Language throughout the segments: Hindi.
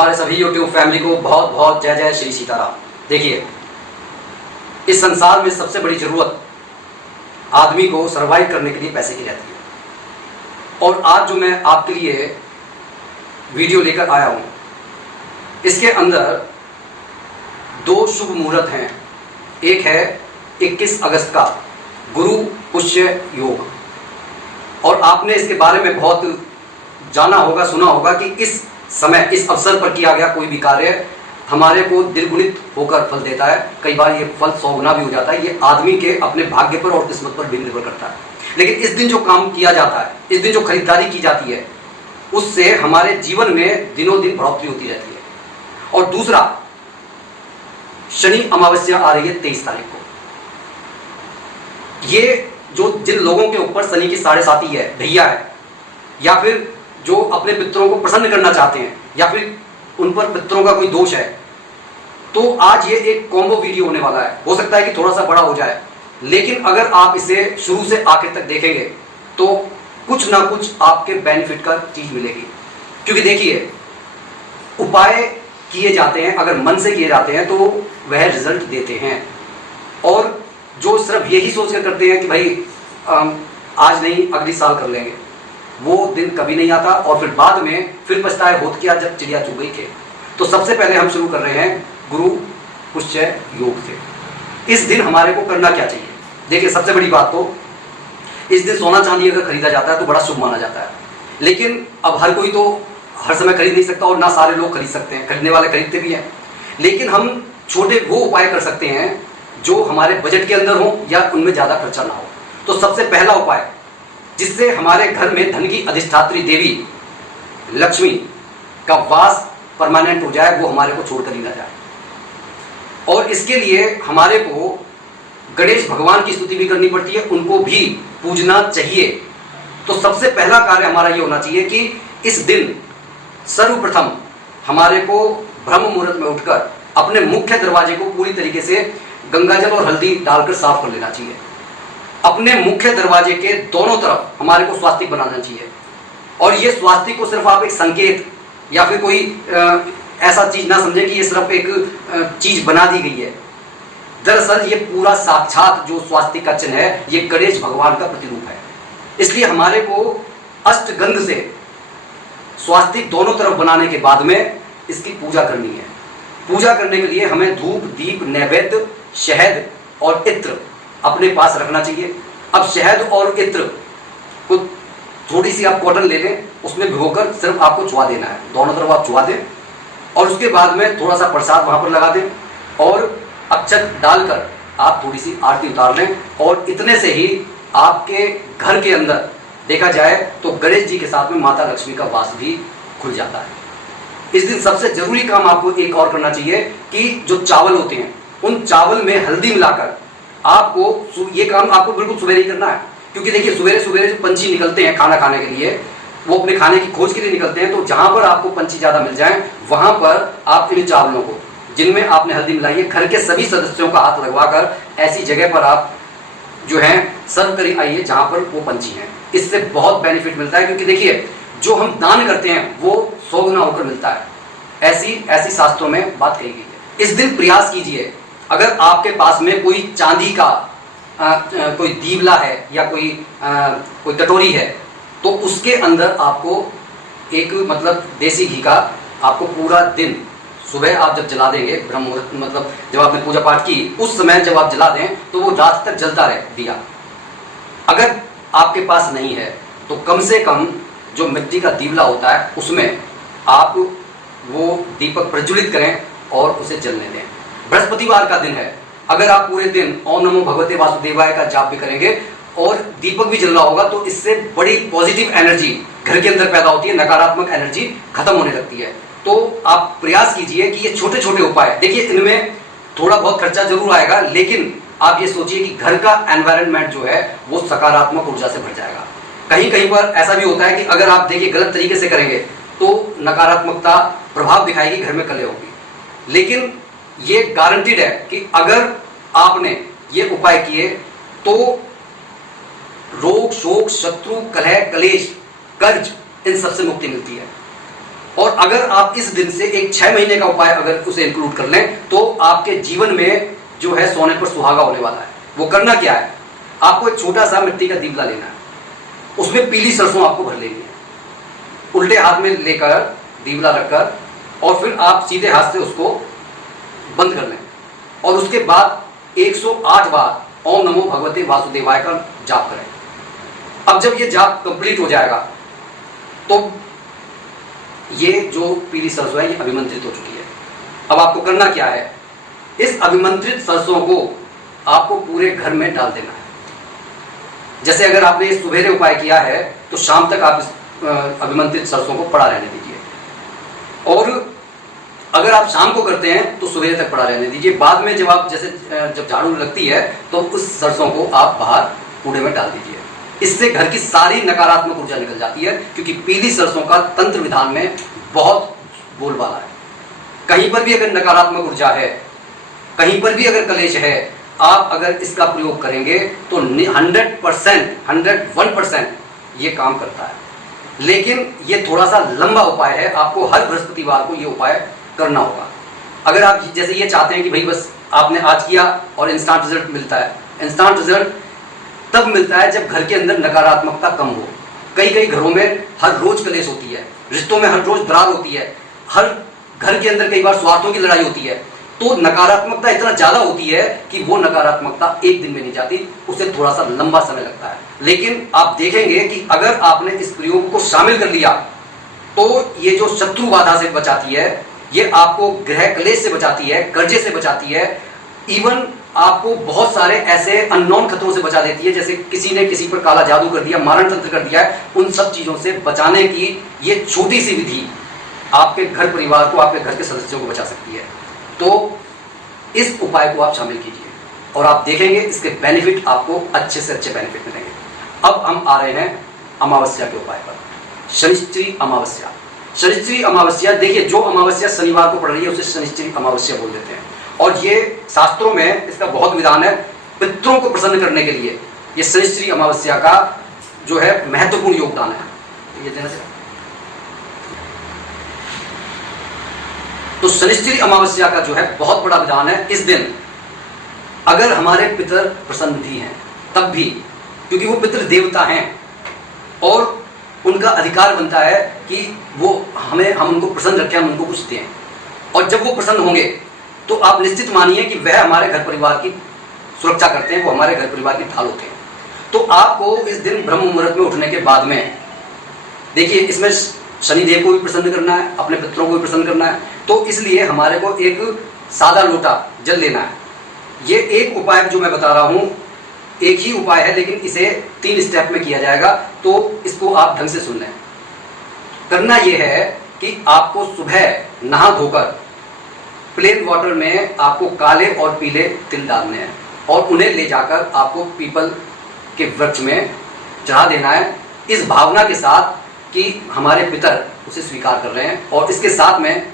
हमारे सभी यूट्यूब फैमिली को बहुत बहुत जय जय श्री सीताराम। देखिए, इस संसार में सबसे बड़ी जरूरत आदमी को सर्वाइव करने के लिए पैसे की रहती है। और आज जो मैं आपके लिए वीडियो लेकर आया हूं, इसके अंदर दो शुभ मुहूर्त हैं। एक है 21 अगस्त का गुरु पुष्य योग, और आपने इसके बारे में बहुत जाना होगा, सुना होगा कि इस समय इस अवसर पर किया गया कोई भी कार्य हमारे को द्विगुणित होकर फल देता है। कई बार ये फल 100 गुना भी हो जाता है। ये आदमी के अपने भाग्य पर और किस्मत पर भी निर्भर करता है। लेकिन इस दिन जो काम किया जाता है, इस दिन जो खरीदारी की जाती है, उससे हमारे जीवन में दिनों दिन बढ़ोतरी होती रहती है। और दूसरा, शनि अमावस्या आ रही है 23 तारीख को। ये जो जिन लोगों के ऊपर शनि की 7.5 है, ढैया है, या फिर जो अपने पितरों को प्रसन्न करना चाहते हैं, या फिर उन पर पितरों का कोई दोष है, तो आज ये एक कॉम्बो वीडियो होने वाला है। हो सकता है कि थोड़ा सा बड़ा हो जाए, लेकिन अगर आप इसे शुरू से आखिर तक देखेंगे तो कुछ ना कुछ आपके बेनिफिट का चीज मिलेगी। क्योंकि देखिए, उपाय किए जाते हैं, अगर मन से किए जाते हैं तो वह रिजल्ट देते हैं। और जो सिर्फ यही सोच कर करते हैं कि भाई आज नहीं अगली साल कर लेंगे, वो दिन कभी नहीं आता। और फिर बाद में फिर पछताए होत क्या जब चिड़िया चुग गई थे। तो सबसे पहले हम शुरू कर रहे हैं गुरु पुष्य योग से। इस दिन हमारे को करना क्या चाहिए? देखिए, सबसे बड़ी बात तो इस दिन सोना चांदी अगर खरीदा जाता है तो बड़ा शुभ माना जाता है। लेकिन अब हर कोई तो हर समय खरीद नहीं सकता, और ना सारे लोग खरीद सकते हैं। खरीदने वाले खरीदते भी हैं, लेकिन हम छोटे वो उपाय कर सकते हैं जो हमारे बजट के अंदर हो या उनमें ज्यादा खर्चा ना हो। तो सबसे पहला उपाय, जिससे हमारे घर में धन की अधिष्ठात्री देवी लक्ष्मी का वास परमानेंट हो जाए, वो हमारे को छोड़कर ही ना जाए। और इसके लिए हमारे को गणेश भगवान की स्तुति भी करनी पड़ती है, उनको भी पूजना चाहिए। तो सबसे पहला कार्य हमारा ये होना चाहिए कि इस दिन सर्वप्रथम हमारे को ब्रह्म मुहूर्त में उठकर अपने मुख्य दरवाजे को पूरी तरीके से गंगाजल और हल्दी डालकर साफ कर लेना चाहिए। अपने मुख्य दरवाजे के दोनों तरफ हमारे को स्वास्तिक बनाना चाहिए। और ये स्वास्तिक को सिर्फ आप एक संकेत या फिर कोई ऐसा चीज ना समझे कि ये सिर्फ एक चीज बना दी गई है। दरअसल ये पूरा साक्षात जो स्वास्तिक का चिन्ह है, ये गणेश भगवान का प्रतिरूप है। इसलिए हमारे को अष्टगंध से स्वास्तिक दोनों तरफ बनाने के बाद में इसकी पूजा करनी है। पूजा करने के लिए हमें धूप, दीप, नैवेद्य, शहद और इत्र अपने पास रखना चाहिए। अब शहद और इत्र को थोड़ी सी आप कॉटन ले लें, उसमें भिगोकर सिर्फ आपको छुआ देना है। दोनों तरफ आप छुआ दें, और उसके बाद में थोड़ा सा प्रसाद वहां पर लगा दें, और अक्षत डालकर आप थोड़ी सी आरती उतार लें। और इतने से ही आपके घर के अंदर देखा जाए तो गणेश जी के साथ में माता लक्ष्मी का वास भी खुल जाता है। इस दिन सबसे जरूरी काम आपको एक और करना चाहिए कि जो चावल होते हैं, उन चावल में हल्दी मिलाकर आपको, ये काम आपको बिल्कुल सवेरे ही करना है। क्योंकि देखिए, सवेरे सवेरे जो पंछी निकलते हैं खाना खाने के लिए, वो अपने खाने की खोज के लिए निकलते हैं। तो जहां पर आपको पंछी ज्यादा मिल जाए, वहां पर आप इन चावलों को, जिनमें आपने हल्दी मिलाई है, घर के सभी सदस्यों का हाथ लगवाकर ऐसी जगह पर आप जो है सर्व करी आइए जहां पर वो पंछी हैं। इससे बहुत बेनिफिट मिलता है। क्योंकि देखिए, जो हम दान करते हैं वो 100 गुना होकर मिलता है। ऐसी शास्त्रों में बात कही गई है। इस दिन प्रयास कीजिए, अगर आपके पास में कोई चांदी का कोई दीवला है या कोई कटोरी है, तो उसके अंदर आपको एक मतलब देसी घी का आपको पूरा दिन, सुबह आप जब जला देंगे, ब्रह्म मुहूर्त मतलब जब आपने पूजा पाठ की, उस समय जब आप जला दें तो वो रात तक जलता रहे दिया। अगर आपके पास नहीं है तो कम से कम जो मिट्टी का दीवला होता है, उसमें आप वो दीपक प्रज्वलित करें और उसे जलने दें। बृहस्पतिवार का दिन है, अगर आप पूरे दिन ओम नमो भगवते वासुदेवाय का जाप भी करेंगे और दीपक भी जल रहा होगा, तो इससे बड़ी पॉजिटिव एनर्जी घर के अंदर पैदा होती है, नकारात्मक एनर्जी खत्म होने लगती है। तो आप प्रयास कीजिए कि ये छोटे छोटे उपाय, देखिए इनमें थोड़ा बहुत खर्चा जरूर आएगा, लेकिन आप ये सोचिए कि घर का एनवायरनमेंट जो है वो सकारात्मक ऊर्जा से भर जाएगा। कहीं कहीं पर ऐसा भी होता है कि अगर आप देखिए गलत तरीके से करेंगे तो नकारात्मकता प्रभाव दिखाएगी, घर में कलह होगी। लेकिन ये गारंटीड है कि अगर आपने ये उपाय किए तो रोग, शोक, शत्रु, कलह, कलेश, कर्ज, इन सबसे मुक्ति मिलती है। और अगर आप इस दिन से एक 6 महीने का उपाय अगर उसे इंक्लूड कर लें तो आपके जीवन में जो है सोने पर सुहागा होने वाला है। वो करना क्या है, आपको एक छोटा सा मिट्टी का दीपला लेना है, उसमें पीली सरसों आपको भर लेनी है, उल्टे हाथ में लेकर दीपला रखकर, और फिर आप सीधे हाथ से उसको बंद कर लें और उसके बाद 108 बार ओम नमो भगवते वासुदेवाय का जाप करें। अब जब ये जाप कंप्लीट हो जाएगा तो ये जो पीली सरसों है ये अभिमंत्रित हो चुकी है। अब आपको करना क्या है, इस अभिमंत्रित सरसों को आपको पूरे घर में डाल देना है। जैसे अगर आपने इस सुबेरे उपाय किया है तो शाम तक आप इस अभिमंत्रित सरसों को पड़ा रहने दीजिए, और अगर आप शाम को करते हैं तो सुबह तक पड़ा रहने दीजिए। बाद में जब आप जब झाड़ू लगती है तो उस सरसों को आप बाहर कूड़े में डाल दीजिए। इससे घर की सारी नकारात्मक ऊर्जा निकल जाती है, क्योंकि पीली सरसों का तंत्र विधान में बहुत बोलबाला है। कहीं पर भी अगर नकारात्मक ऊर्जा है, कहीं पर भी अगर कलेश है, आप अगर इसका प्रयोग करेंगे तो 100%, 101% ये काम करता है। लेकिन ये थोड़ा सा लंबा उपाय है, आपको हर बृहस्पतिवार को ये उपाय करना होगा। अगर आप जैसे ये चाहते हैं कि भाई बस आपने आज किया और इंस्टेंट रिजल्ट मिलता है, इंस्टेंट रिजल्ट तब मिलता है जब घर के अंदर नकारात्मकता कम हो। कई घरों में हर रोज कलेश होती है, रिश्तों में हर रोज दरार होती है, हर घर के अंदर कई बार स्वार्थों की लड़ाई होती है, तो नकारात्मकता इतना ज्यादा होती है कि वो नकारात्मकता एक दिन में नहीं जाती, उसे थोड़ा सा लंबा समय लगता है। लेकिन आप देखेंगे कि अगर आपने इस प्रयोग को शामिल कर लिया तो ये जो शत्रु बाधा से बचाती है, ये आपको ग्रह क्लेश से बचाती है, कर्जे से बचाती है, इवन आपको बहुत सारे ऐसे अननोन खतरों से बचा देती है। जैसे किसी ने किसी पर काला जादू कर दिया, मारण तंत्र कर दिया है, उन सब चीजों से बचाने की ये छोटी सी विधि आपके घर परिवार को, आपके घर के सदस्यों को बचा सकती है। तो इस उपाय को आप शामिल कीजिए और आप देखेंगे इसके बेनिफिट आपको अच्छे से अच्छे बेनिफिट मिलेंगे। अब हम आ रहे हैं अमावस्या के उपाय पर। शनिश्चरी अमावस्या। शनिश्चरी अमावस्या, देखिए जो अमावस्या शनिवार को पड़ रही है उसे शनिश्चरी अमावस्या बोल देते हैं, और ये शास्त्रों में इसका बहुत विधान है। पितरों को प्रसन्न करने के लिए ये शनिश्चरी अमावस्या का जो है महत्वपूर्ण योगदान है। ये देना चाहिए। तो शनिश्चरी अमावस्या का जो है बहुत बड़ा विधान है। इस दिन अगर हमारे पितर प्रसन्न भी हैं तब भी, क्योंकि वो पितृ देवता हैं और उनका अधिकार बनता है कि वो हम उनको प्रसन्न रखें, हम उनको कुछ दें, और जब वो प्रसन्न होंगे तो आप निश्चित मानिए कि वह हमारे घर परिवार की सुरक्षा करते हैं, वो हमारे घर परिवार की ढाल होते हैं। तो आपको इस दिन ब्रह्म मुहूर्त में उठने के बाद में, देखिए इसमें शनिदेव को भी प्रसन्न करना है, अपने पितरों को भी प्रसन्न करना है, तो इसलिए हमारे को एक सादा लोटा जल लेना है। ये एक उपाय जो मैं बता रहा हूं, एक ही उपाय है, लेकिन इसे 3 स्टेप में किया जाएगा, तो इसको आप ढंग से सुन लें। करना यह है कि आपको सुबह नहा धोकर प्लेन वाटर में आपको काले और पीले तिल डालने हैं और उन्हें ले जाकर आपको पीपल के वृक्ष में चढ़ा देना है, इस भावना के साथ कि हमारे पितर उसे स्वीकार कर रहे हैं। और इसके साथ में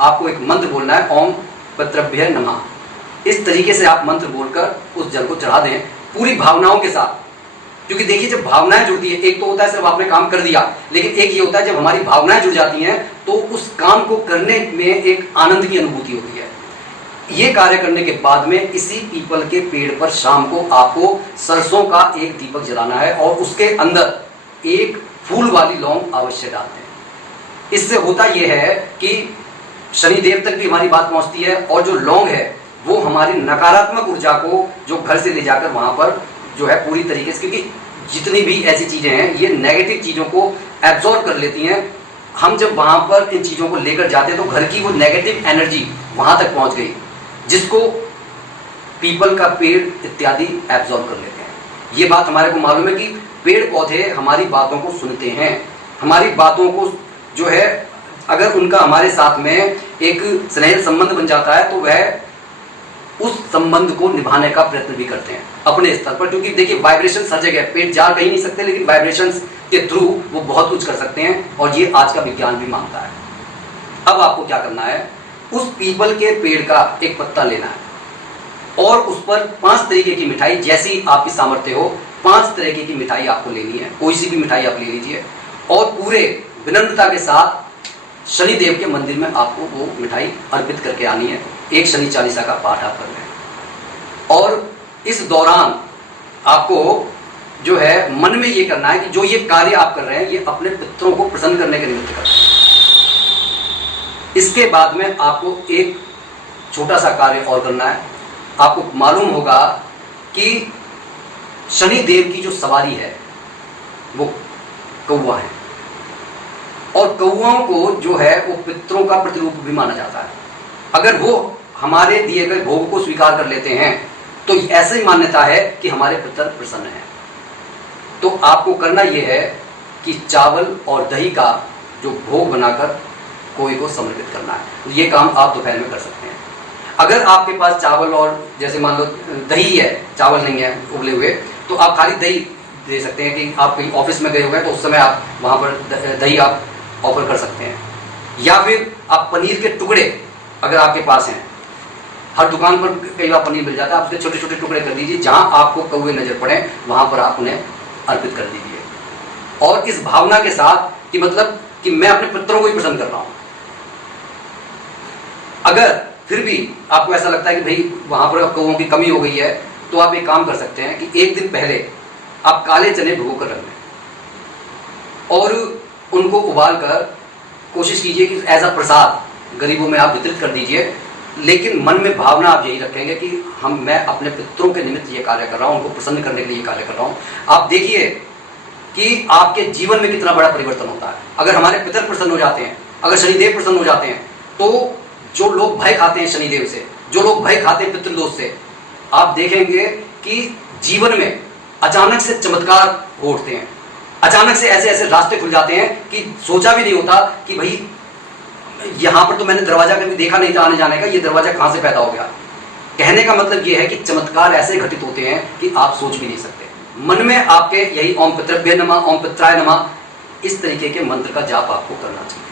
आपको एक मंत्र बोलना है, ओम पितृभ्य नमः। इस तरीके से आप मंत्र बोलकर उस जल को चढ़ा दें पूरी भावनाओं के साथ। क्योंकि देखिए जब भावनाएं जुड़ती है, एक तो होता है सिर्फ आपने काम कर दिया, लेकिन एक ये होता है जब हमारी भावनाएं जुड़ जाती हैं तो उस काम को करने में एक आनंद की अनुभूति होती है। ये कार्य करने के बाद में इसी पीपल के पेड़ पर शाम को आपको सरसों का एक दीपक जलाना है और उसके अंदर एक फूल वाली लौंग अवश्य डालते हैं। इससे होता यह है कि शनिदेव तक भी हमारी बात पहुंचती है, और जो लौंग है वो हमारी नकारात्मक ऊर्जा को जो घर से ले जाकर वहां पर जो है पूरी तरीके से, क्योंकि जितनी भी ऐसी चीजें हैं ये नेगेटिव चीजों को एब्जॉर्ब कर लेती हैं। हम जब वहां पर इन चीजों को लेकर जाते हैं तो घर की वो नेगेटिव एनर्जी वहां तक पहुंच गई, जिसको पीपल का पेड़ इत्यादि एब्जॉर्ब कर लेते हैं। ये बात हमारे को मालूम है कि पेड़ पौधे हमारी बातों को सुनते हैं, हमारी बातों को जो है अगर उनका हमारे साथ में एक स्नेह संबंध बन जाता है तो वह उस संबंध को निभाने का प्रयत्न भी करते हैं अपने स्तर पर। क्योंकि देखिए वाइब्रेशन हर जगह, पेड़ जा कहीं नहीं सकते, लेकिन वाइब्रेशन के थ्रू वो बहुत कुछ कर सकते हैं, और ये आज का विज्ञान भी मानता है। अब आपको क्या करना है, उस पीपल के पेड़ का एक पत्ता लेना है और उस पर 5 तरीके की मिठाई, जैसी आपकी सामर्थ्य हो 5 तरीके की मिठाई आपको लेनी है, कोई सी भी मिठाई आप ले लीजिए, और पूरे विनम्रता के साथ शनिदेव के मंदिर में आपको वो मिठाई अर्पित करके आनी है। एक शनि चालीसा का पाठ आप कर रहे हैं और इस दौरान आपको जो है मन में ये करना है कि जो ये कार्य आप कर रहे हैं ये अपने पितरों को प्रसन्न करने के निमित्त कर रहे हैं। इसके बाद में आपको एक छोटा सा कार्य और करना है। आपको मालूम होगा कि शनि देव की जो सवारी है वो कौवा है और कौवाओं को जो है वो पितरों का प्रतिरूप भी माना जाता है। अगर वो हमारे दिए गए भोग को स्वीकार कर लेते हैं तो ऐसी मान्यता है कि हमारे पितर प्रसन्न हैं। तो आपको करना यह है कि चावल और दही का जो भोग बनाकर कोई को समर्पित करना है। ये काम आप दोपहर में कर सकते हैं। अगर आपके पास चावल और जैसे मान लो दही है, चावल नहीं है उबले हुए, तो आप खाली दही दे सकते हैं कि आप कहीं ऑफिस में गए हुए हैं तो उस समय आप वहाँ पर दही आप ऑफर कर सकते हैं। या फिर आप पनीर के टुकड़े अगर आपके पास हैं, हर दुकान पर कई बार पनीर मिल जाता है, आप उसके छोटे छोटे टुकड़े कर दीजिए, जहाँ आपको कौवे नजर पड़े वहाँ पर आप उन्हें अर्पित कर दीजिए और इस भावना के साथ कि मतलब कि मैं अपने पितरों को ही प्रसन्न कर रहा हूँ। अगर फिर भी आपको ऐसा लगता है कि भाई वहाँ पर कौवों की कमी हो गई है तो आप एक काम कर सकते हैं कि एक दिन पहले आप काले चने भिगो कर रख लें और उनको उबाल कर कोशिश कीजिए कि एज अ प्रसाद गरीबों में आप वितरित कर दीजिए। लेकिन मन में भावना आप यही रखेंगे कि मैं अपने पितरों के निमित्त ये कार्य कर रहा हूँ, उनको प्रसन्न करने के लिए ये कार्य कर रहा हूँ। आप देखिए कि आपके जीवन में कितना बड़ा परिवर्तन होता है। अगर हमारे पितर प्रसन्न हो जाते हैं, अगर शनिदेव प्रसन्न हो जाते हैं, तो जो लोग भय खाते हैं शनिदेव से, जो लोग भय खाते हैं पितृदोष से, आप देखेंगे कि जीवन में अचानक से चमत्कार हो उठते हैं। अचानक से ऐसे ऐसे रास्ते खुल जाते हैं कि सोचा भी नहीं होता कि भाई यहाँ पर तो मैंने दरवाजा कभी देखा नहीं था आने जाने का, ये दरवाजा कहाँ से पैदा हो गया। कहने का मतलब ये है कि चमत्कार ऐसे घटित होते हैं कि आप सोच भी नहीं सकते। मन में आपके यही ओम पितृभ्य नमः, ओम पित्राय नमः, इस तरीके के मंत्र का जाप आपको करना चाहिए।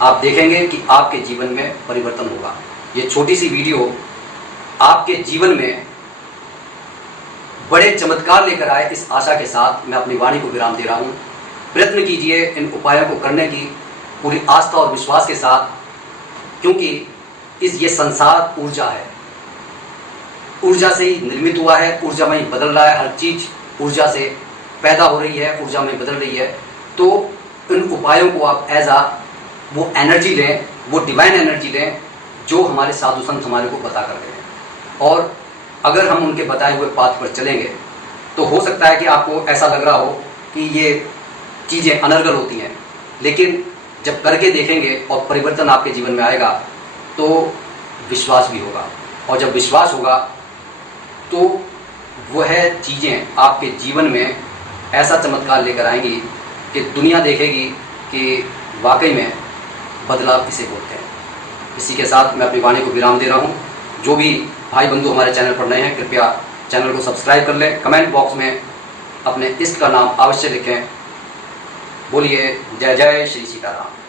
आप देखेंगे कि आपके जीवन में परिवर्तन होगा। ये छोटी सी वीडियो आपके जीवन में बड़े चमत्कार लेकर आए, इस आशा के साथ मैं अपनी वाणी को विराम दे रहा हूँ। प्रयत्न कीजिए इन उपायों को करने की पूरी आस्था और विश्वास के साथ, क्योंकि ये संसार ऊर्जा है, ऊर्जा से ही निर्मित हुआ है, ऊर्जा में ही बदल रहा है। हर चीज ऊर्जा से पैदा हो रही है, ऊर्जा में बदल रही है। तो इन उपायों को आप एज आ वो एनर्जी लें, वो डिवाइन एनर्जी लें जो हमारे साधु संत हमारे को बता कर गए हैं। और अगर हम उनके बताए हुए पाथ पर चलेंगे तो हो सकता है कि आपको ऐसा लग रहा हो कि ये चीज़ें अनर्गल होती हैं, लेकिन जब करके देखेंगे और परिवर्तन आपके जीवन में आएगा तो विश्वास भी होगा। और जब विश्वास होगा तो वह चीज़ें आपके जीवन में ऐसा चमत्कार लेकर आएंगी कि दुनिया देखेगी कि वाकई में बदलाव इसे बोलते हैं। इसी के साथ मैं अपनी वाणी को विराम दे रहा हूँ। जो भी भाई बंधु हमारे चैनल पर नए हैं, कृपया चैनल को सब्सक्राइब कर लें। कमेंट बॉक्स में अपने इष्ट का नाम अवश्य लिखें। बोलिए जय जय श्री सीताराम।